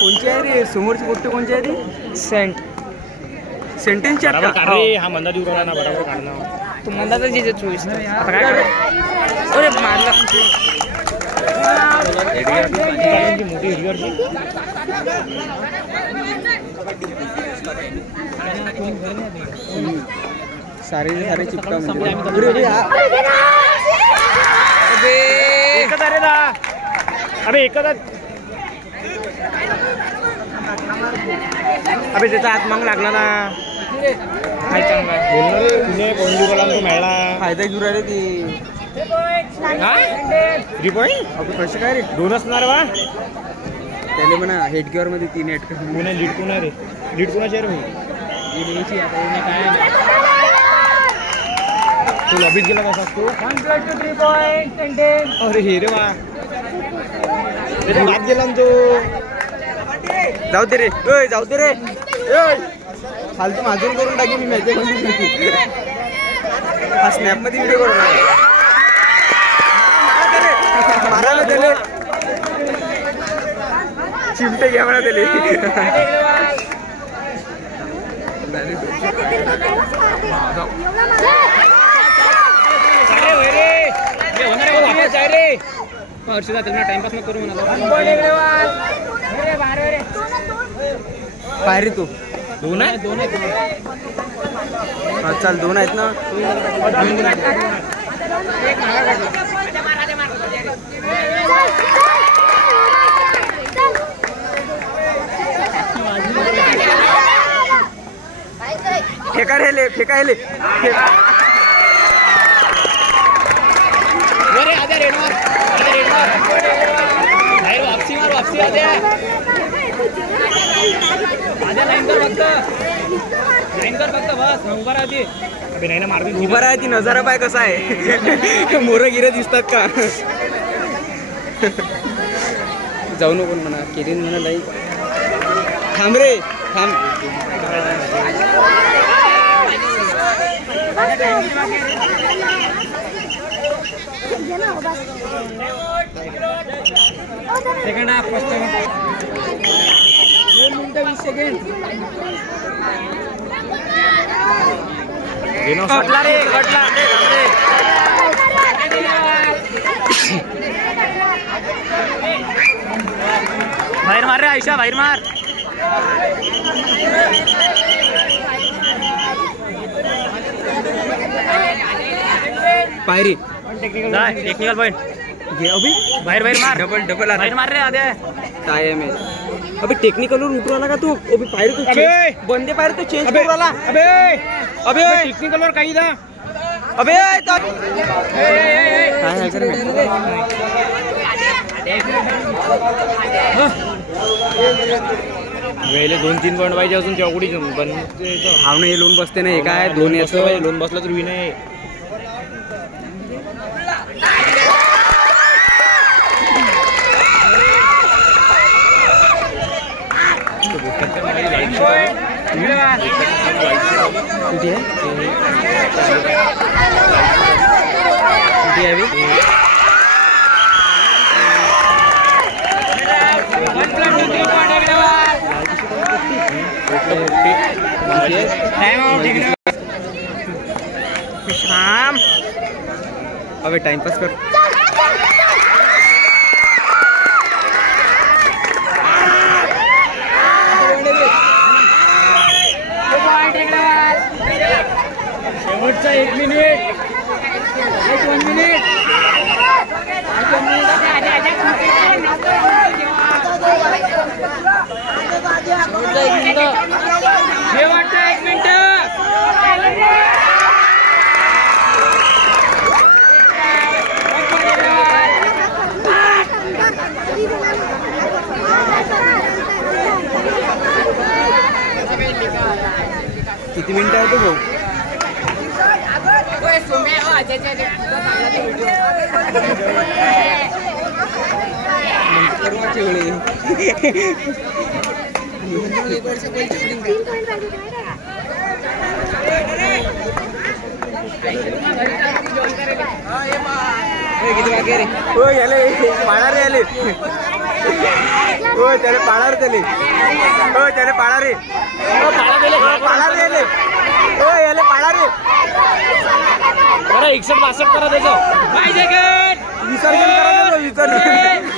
कोणची आहे रे समोरची गोष्ट कोणची आहे ती सेंटेन्स अरे हा मंदा देऊ ना बरोबर काढणार तू मंदाचा जे चोवीस आता काय अरे मारला मोठी हिरवी सारे चिपका अबे एकच अबे त्याचा हात माग लागला ना काय चांगला पुणे कोंडीला तो मिळाला फायदा घेऊन राहिले ती 3 पॉईंट अबे कसे काय रे 2 असणार बा त्याने म्हणा हेडगिअर मध्ये 3 हेड पुणे लीड कोण आहे रे लीड कोणाची आहे रे काय तू लॉबीत गेला कसा तू 123 पॉइंट अरे हे रे वा बात गेला ना तो जाऊ दे रे फालतू माजून करून टाकी मी मॅच हा स्नॅप मध्ये व्हिडिओ करून मारायला दिले चिमटे घ्या म्हणा दिले हर्षदा त्यांना टाइमपास न करू म्हणा. पायरी तू दोन आहेत चल 2 आहेत ना. फेकायले वापसी आद्या लाईन कर फक्त बस उभा राहते. अबे नाही ना मारती उभा राहती. नजारा पाय कसा आहे. मोर गिरे दिसतात का. जाऊ नको म्हणा. केरीन म्हणा नाही. थांब रे थांब. सेकंड हाफ फर्स्ट 2 मिनिटं 20 सेकंड. कटला रे कटला. बाहेर मार रे आयशा बाहेर मार. पायरी टेक्निकल पॉइंट घे अभि. बाहेर मार. डबल बाहेर मार रे आद्या. काय आहे अबे टेक्निकल वर उतरू आला का तू. अबे पायरी तू बंदे पायरी तू चेंज करू आला. अबे टेक्निकल वर काही दा. अबे वेळेला 2-3 पॉईंट पाहिजे अजून तेव्हा कुठे हाव नाही लोन बसते ना. हे काय 2 याचं लोन बसला तर विन आहे. अबे टाइमपास कर. शेवटचा 1 मिनिट. 1 मिनिट. शेवटचा 1 मिनिट. किती मिनिटं आहे तो भाऊ. किती बाकी रे. हो याले पाळा रे याले. हो त्याला पाळा रे त्याले. हो त्याला पाळा रे. पाळा रे याले. हो याले पाळा रे. बरं 61-62 करा त्याचं. विसर्जन करा विसर्जन.